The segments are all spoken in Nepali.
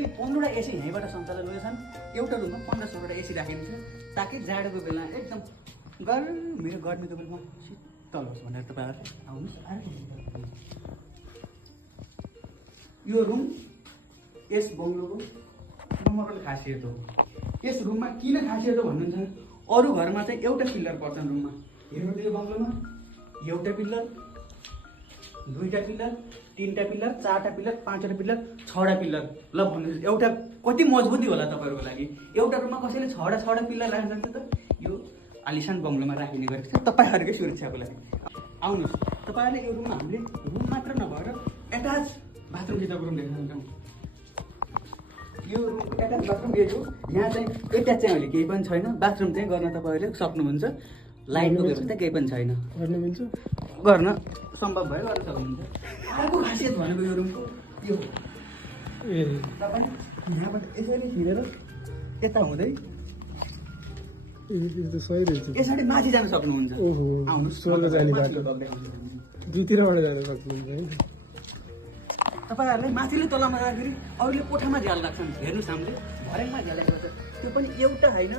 चाहिँ 15वटा एसी यहीँबाट सञ्चालन हुने छन्। एउटा रुममा 15-16वटा एसी राखिन्छ ताकि जाडोको बेला एकदम गर्मीको बेलामा शीतल होस् भनेर तपाईँहरू आउनुहोस्। यो रुम यस बङ्गलोको नम्बर खासियत हो। यस रुममा किन खासियत हो भन्नुहुन्छ, अरू घरमा चाहिँ एउटा पिल्लर पर्छन् रुममा। हेर्नु त यो बङ्गलोमा एउटा पिल्लर, दुईटा पिल्लर, तीनटा पिल्लर, चारटा पिल्लर, पाँचवटा पिल्लर, 6वटा पिल्लर। ल भन्नुहोस् एउटा कति मजबुती होला तपाईँहरूको लागि। एउटा रुममा कसैले 6वटा पिल्लर राख्न सक्छ त? यो आलिसान बङ्गलोमा राखिने गरेको छ तपाईँहरूकै सुरक्षाको लागि। आउनुहोस्, तपाईँहरूले यो रुममा हामीले रुम मात्र नभएर एटाच बाथरुम सितको रुम देख्न सक्छौँ। यो रुम एटाच बाथरुम यही हो। यहाँ चाहिँ एट्याच चाहिँ अहिले केही पनि छैन। बाथरुम चाहिँ गर्न तपाईँहरूले सक्नुहुन्छ। लाइटको व्यवस्था केही पनि छैन। गर्न मिल्छ, गर्न सम्भव भयो, गर्न सक्नुहुन्छ। अर्को खासियत भनेको यो रुमको यो हो, तपाईँ यहाँबाट यसरी हिँडेर यता हुँदै सही रहेछ। यसरी माथि जान सक्नुहुन्छ। ओहो, आउनुहोस्, स्वर्ग जाने बाटो देखाउँछु। दुईतिरबाट जान सक्नुहुन्छ है। तपाईँहरूलाई माथिल्लो तलामा राख्दाखेरि अरूले कोठामा झ्याल राख्छन्। हेर्नुहोस्, हामीले भर्याङमा झ्याल राखेको छ। त्यो पनि एउटा होइन,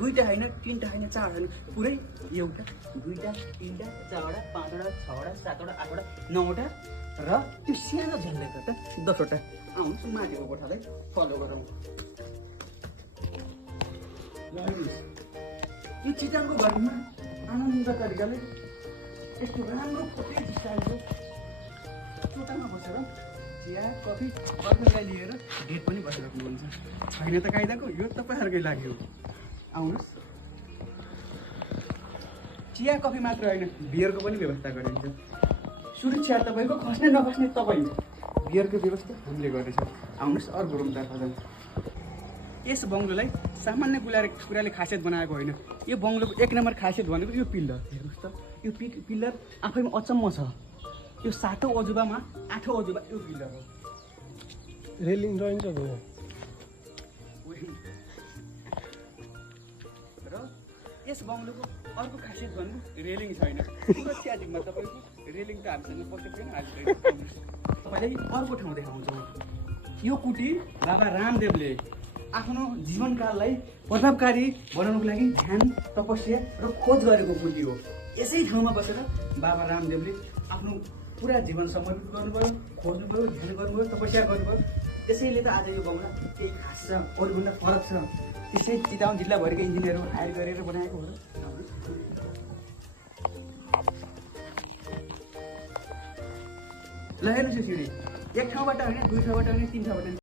दुईटा होइन, तीनटा होइन, चार होइन, पुरै एउटा, दुईटा, तीनटा, 4वटा, 5वटा, 6वटा, 7वटा, 8वटा, 9वटा र त्यो सानो झ्यालले गर्दा 10वटा। आउनुहोस्, माथिको कोठालाई फलो गरौँ। ल हेर्नुहोस्, यो चिटाङको घरमा आनन्द तरिकाले यस्तो राम्रो फुटेज स्टाइलको चोटामा बसेर चिया कफी बर्गरलाई लिएर डेट पनि बसिराख्नुहुन्छ। छैन त कायदाको, यो तपाईँहरूकै लागि हो। आउनुहोस्, चिया कफी मात्र होइन, बियरको पनि व्यवस्था गरिन्छ। सुरक्षा तपाईँको, खस्ने नखस्ने तपाईँ। बियरको व्यवस्था हामीले गर्नेछौँ। आउनुहोस्, अर्को रुमतर्फ जाउँ। यस बङ्गलोलाई सामान्य कुराले खासियत बनाएको होइन। यो बङ्गलोको 1 नम्बर खासियत भनेको यो पिल्लर। हेर्नुहोस् त, यो पिल्लर आफैमा अचम्म छ। यो 7औं अजुबामा 8औं अजुबा यो पिल्लर हो। रेलिङ रहन्छ भयो र यस बङ्गलोको अर्को खासियत भनेको रेलिङ छैन। सुरक्षा जिम्मा तपाईँको रेलिङ त हामीसँग पसेको छैन। तपाईँलाई अर्को ठाउँ देखाउँछौँ। यो कुटी बाबा रामदेवले आफ्नो जीवनकाललाई प्रभावकारी बनाउनको लागि ध्यान, तपस्या र खोज गरेको कुटी हो। यसै ठाउँमा बसेर बाबा रामदेवले आफ्नो पुरा जीवन समर्पित गर्नुभयो, खोज्नुभयो, ध्यान गर्नुभयो, तपस्या गर्नुभयो। त्यसैले त आज यो बङ्गला केही खास छ, अरूभन्दा फरक छ। त्यसै चितवन जिल्लाभरिका इन्जिनियरहरू हायर गरेर बनाएको हो। ल हेर्नुहोस्, यो सिँढी 1 ठाउँबाट होइन, 2 ठाउँबाट होइन, 3 ठाउँबाट